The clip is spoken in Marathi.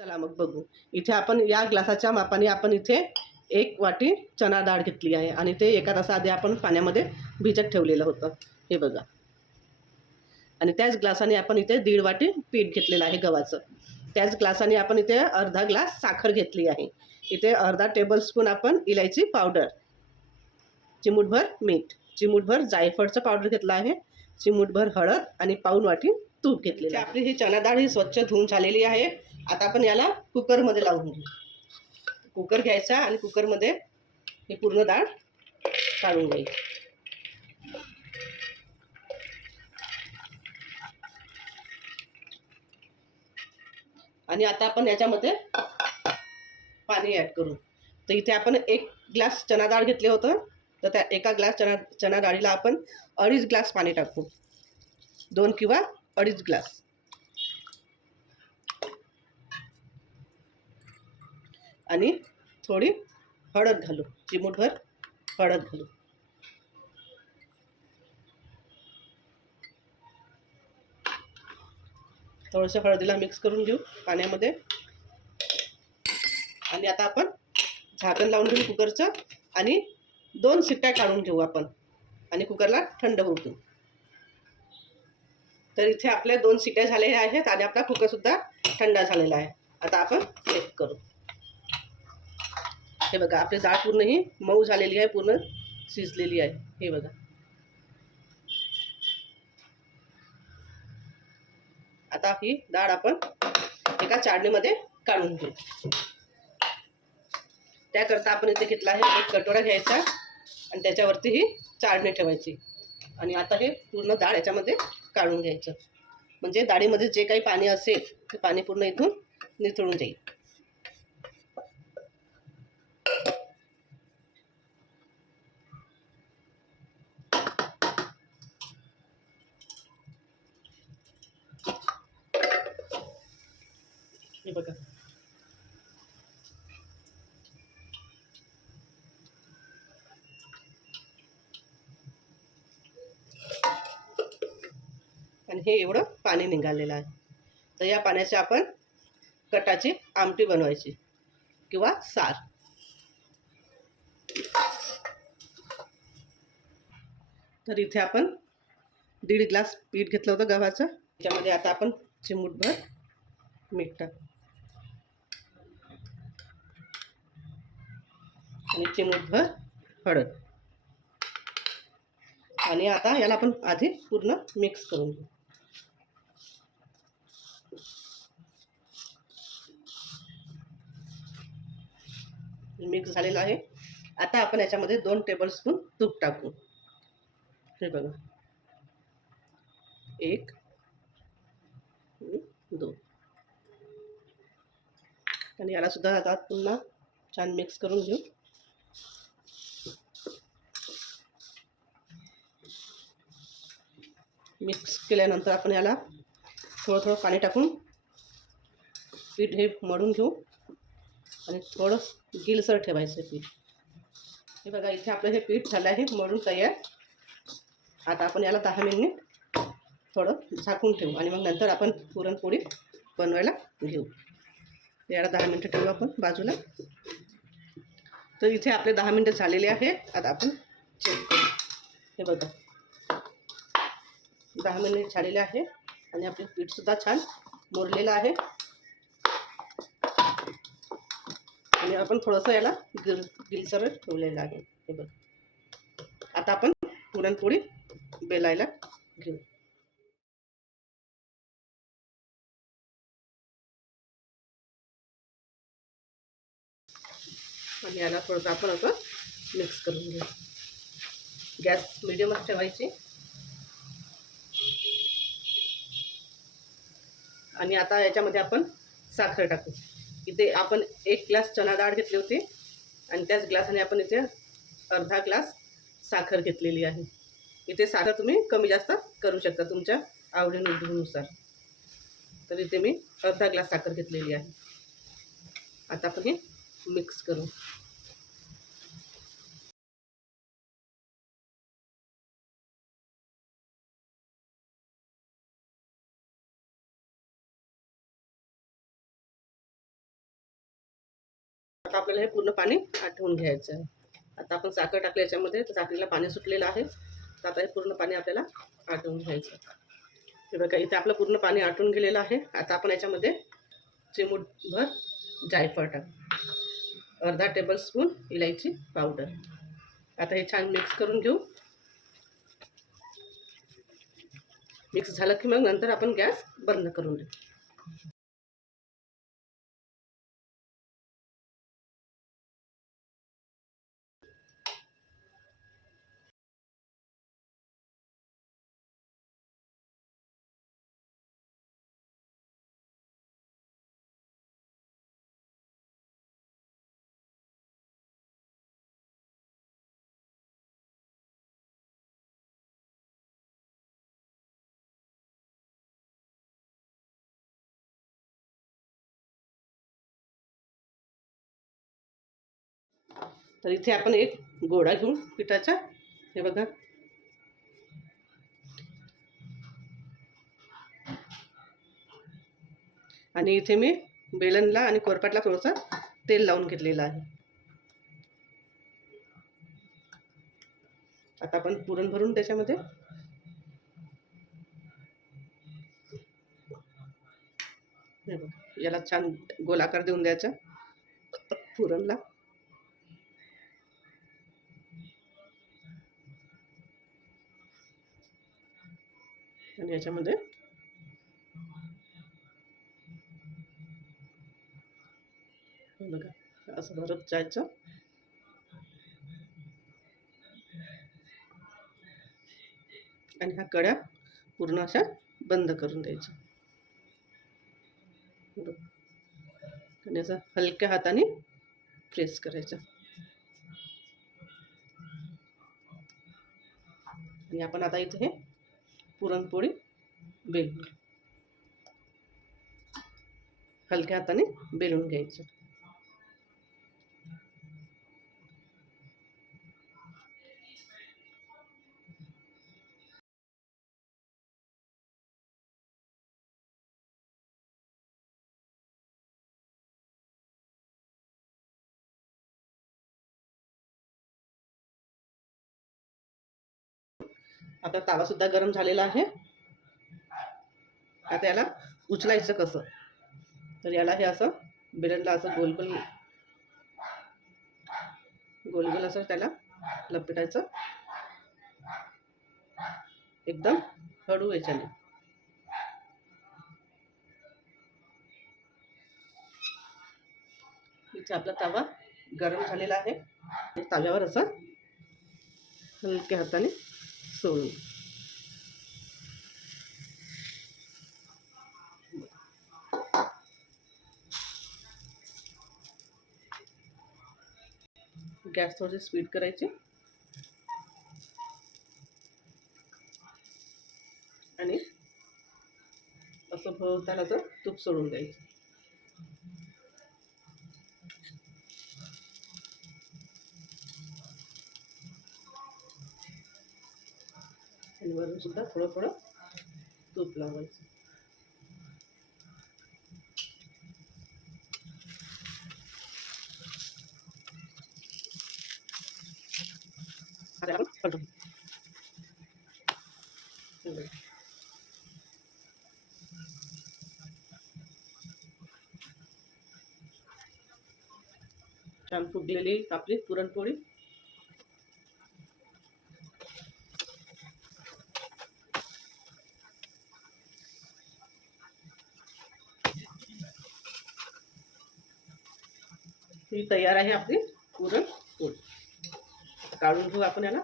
चला मग बघू. इथे आपण या ग्लासाच्या मापाने आपण इथे 1 वाटी चणा डाळ घेतली आहे आणि ते 1 तासाआधी आपण पाण्यामध्ये भिजत ठेवलेलं होतं. हे बघा. आणि त्याच ग्लासाने आपण इथे 1.5 वाटी पीठ घेतलेलं आहे गव्हाचं. त्याच ग्लासाने आपण इथे अर्धा ग्लास साखर घेतली आहे. इथे अर्धा टेबलस्पून आपण इलायची पावडर, चिमूटभर मीठ, चिमूटभर जायफळचं पावडर घेतलं आहे, चिमूटभर हळद आणि पाऊण वाटी तूप घेतलेलं आहे. आपली ही चणा डाळ ही स्वच्छ धुवून झालेली आहे. आता आपण याला कुकरमध्ये लावून घेऊ. कुकर घ्यायचा आणि कुकरमध्ये ही पूर्ण डाळ काढून घ्यायची. आणि आता आपण याच्यामध्ये पाणी ॲड करू. तर इथे आपण 1 ग्लास चणा डाळ घेतले होतं, तर त्या 1 ग्लास चणा डाळीला आपण 2.5 ग्लास पाणी टाकू. 2 किंवा 2.5 ग्लास. आणि थोडी हळद घालू, चिमूटभर हळद घालू. थोडंसं हळदीला मिक्स करून घेऊ पाण्यामध्ये. आणि आता आपण झाकण लावून घेऊ कुकरचं आणि 2 शिट्ट्या काढून घेऊ आपण आणि कुकरला थंड होऊ देऊ. तर इथे आपल्या 2 शिट्ट्या झालेल्या आहेत आणि आपला कुकरसुद्धा थंड झालेला आहे. आता आपण चेक करू. हे बघा, आपली डाळ पूर्ण ही मऊ झालेली आहे, पूर्ण शिजलेली आहे. हे बघा. आता ही डाळ आपण एका चाळणीमध्ये काढून घेऊ. त्याकरता आपण इथे घेतला आहे 1 कटोरा घ्यायचा आणि त्याच्यावरती ही चाळणी ठेवायची. आणि आता हे पूर्ण डाळ याच्यामध्ये काढून घ्यायचं. म्हणजे डाळीमध्ये जे काही पाणी असेल ते पाणी पूर्ण इथून निथळून जाईल. हे बघा. आणि हे एवढं पाणी निघालेलं आहे. तर या पाण्याची आपण कटाची आमटी बनवायची किंवा सार. तर इथे आपण 1.5 ग्लास पीठ घेतलं होतं गव्हाचं. त्याच्यामध्ये आता आपण चिमूटभर मीठ टाकू आणि चिमूटभर हळद. आणि आता याला आपण आधी पूर्ण मिक्स करून घेऊ. मिक्स झालेलं आहे. आता आपण याच्यामध्ये 2 टेबलस्पून तूप टाकू. हे बघा, 1 2. आणि याला सुद्धा आता पुन्हा छान मिक्स करून घेऊ. मिक्स केल्यानंतर आपण याला थोडं पाणी टाकून पीठ हे मळून घेऊ आणि थोडं गिलसर ठेवायचं पीठ. हे बघा, इथे आपलं हे पीठ झालं आहे मळून तयार. आता आपण याला 10 मिनिट थोडं झाकून ठेवू आणि मग नंतर आपण पुरणपोळी बनवायला घेऊ. याला 10 मिनिटं ठेवू आपण बाजूला. तर इथे आपले 10 मिनिटं झालेले आहेत. आता आपण चेक करू. हे बघा, 10 मिनिट झालेले आहे आणि आपले पीठसुद्धा छान मुरलेलं आहे. आणि आपण थोडंसं याला गिलसर ठेवलेलं आहे. हे बघा. आता आपण पुरणपोळी बेलायला घेऊ. आणि याला थोडंसं आपण असं मिक्स करून घेऊ. गॅस मिडियमच ठेवायची. आणि आता याच्यामध्ये आपण साखर टाकू. इथे आपण 1 ग्लास चणा डाळ घेतली होती आणि त्याच ग्लासाने आपण इथे अर्धा ग्लास साखर घेतलेली आहे. इथे साखर तुम्ही कमी जास्त करू शकता तुमच्या आवडीनुसार. तर इथे मी अर्धा ग्लास साखर घेतलेली आहे. आता आपण हे मिक्स करू. आता आपल्याला हे पूर्ण पाणी आटवून घ्यायचं आहे. आता आपण साखर टाकली याच्यामध्ये, तर साखरेला पाणी सुटलेलं आहे. तर आता हे पूर्ण पाणी आपल्याला आटवून घ्यायचं. हे बघा इथे आपलं पूर्ण पाणी आटून गेलेलं आहे. आता आपण याच्यामध्ये चिमूटभर जायफळ टाक, अर्धा टेबलस्पून इलायची पावडर. आता हे छान मिक्स करून घेऊ. मिक्स झालं की मग नंतर आपण गॅस बंद करून देऊ. तर इथे आपण एक गोळा घेऊ पिठाचा. हे बघा आणि इथे मी बेलनला आणि कोरपाटला थोडंसं तेल लावून घेतलेलं आहे. आता आपण पुरण भरून त्याच्यामध्ये याला छान गोलाकार देऊन द्यायचा पुरणला. आणि याच्यामध्ये बघा असं भरत जायचं. आणि ह्या कड्या पूर्ण अशा बंद करून द्यायच्या. आणि असं हलक्या हाताने प्रेस करायचं. आणि आपण आता इथे पुरणपोळी बेलून हलक्या हाताने बेलून घ्यायचं. आता तवा सुद्धा गरम झालेला आहे. आता याला उचलायचं कसं, तर याला हे असं बेलनला असं गोल गोल असं त्याला लपेटायचं एकदम हळू याच्याने. इथे आपला तवा गरम झालेला आहे. तव्यावर असं हलक्या हाताने सोडून गॅस थोडी स्पीड करायची आणि असं भोवताला तूप सोडून द्यायचं. आणि वरून सुद्धा थोडं थोडं तूप लावायचं. आता आपण पलटून छान फुगलेली आपली पुरणपोळी. ही तयार आहे आपली पुरणपोळी. काढून घेऊ आपण याला.